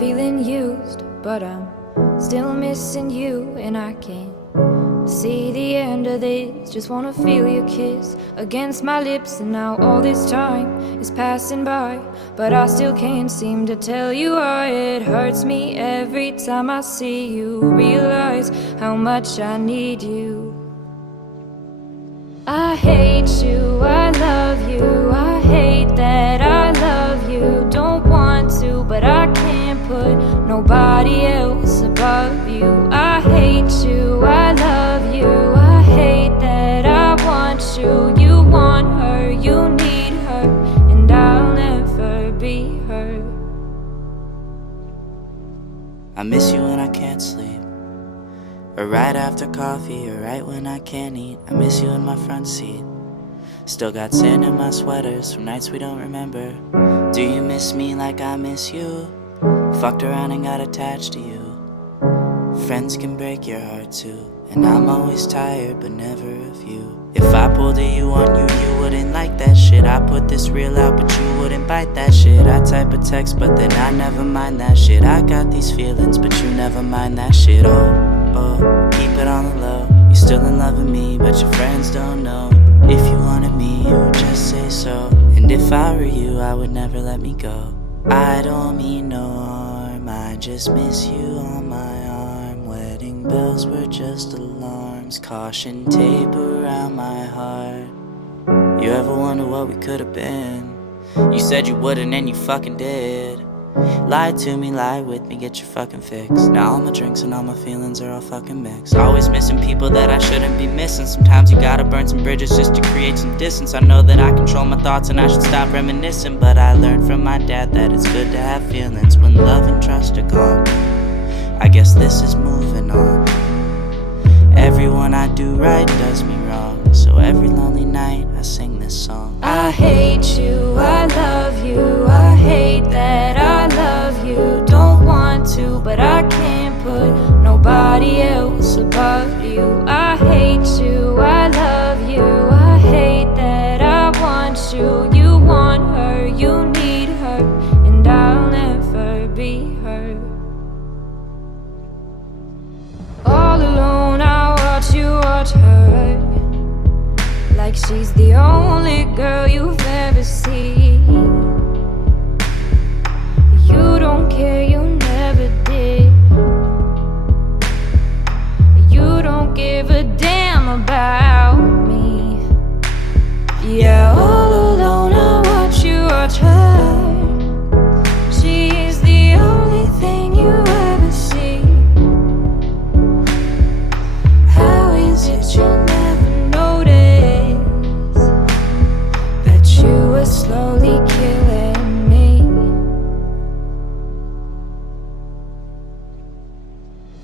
feeling used, but I'm still missing you, and I can't see the end of this. Just wanna feel your kiss against my lips, and now all this time is passing by, but I still can't seem to tell you why. It hurts me every time I see you, realize how much I need you. I hate you, I love you, I hate that I love you. Don't want to, but I can't put nobody else above you. I hate you, I love you, I hate that I want you. You want her, you need her, and I'll never be her. I miss you when I can't sleep, or right after coffee, or right when I can't eat. I miss you in my front seat. Still got sand in my sweaters from nights we don't remember. Do you miss me like I miss you? Fucked around and got attached to you. Friends can break your heart too, and I'm always tired but never of you. If I pulled a you on you, you wouldn't like that shit. I put this reel out but you wouldn't bite that shit. I type a text but then I never mind that shit. I got these feelings but you never mind that shit. Oh, keep it on the low. You're still in love with me but your friends don't know. If you wanted me, you would just say so. And if I were you, I would never let me go. I don't mean no harm, I just miss you on my arm. Wedding bells were just alarms, caution tape around my heart. You ever wonder what we could have been? You said you wouldn't and you fucking did. Lie to me, lie with me, get your fucking fix. Now all my drinks and all my feelings are all fucking mixed. Always missing people that I shouldn't be missing. Sometimes you gotta burn some bridges just to create some distance. I know that I control my thoughts and I should stop reminiscing, but I learned from my dad that it's good to have feelings when love and trust are gone. I guess this is moving on. Everyone I do right does me wrong, so every lonely night I sing this song. I hate you, I love you, I hate that I love you. Don't want to, but I can't put nobody else above you. I hate you, I love you, I hate that I want you. You want her, you need her, and I'll never be her. All alone I watch you watch her, like she's the only girl you've ever seen. You don't care, you never did. You don't give a damn about me. Yeah, all alone I watch you watch her. She's the only thing you ever see. How is it you never notice that you were slowly killing me?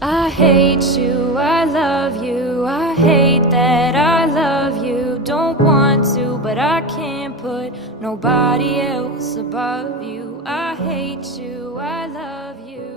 I hate you, I love you, I hate that I love you. Don't want to, but I can't put nobody else above you. I hate you, I love you.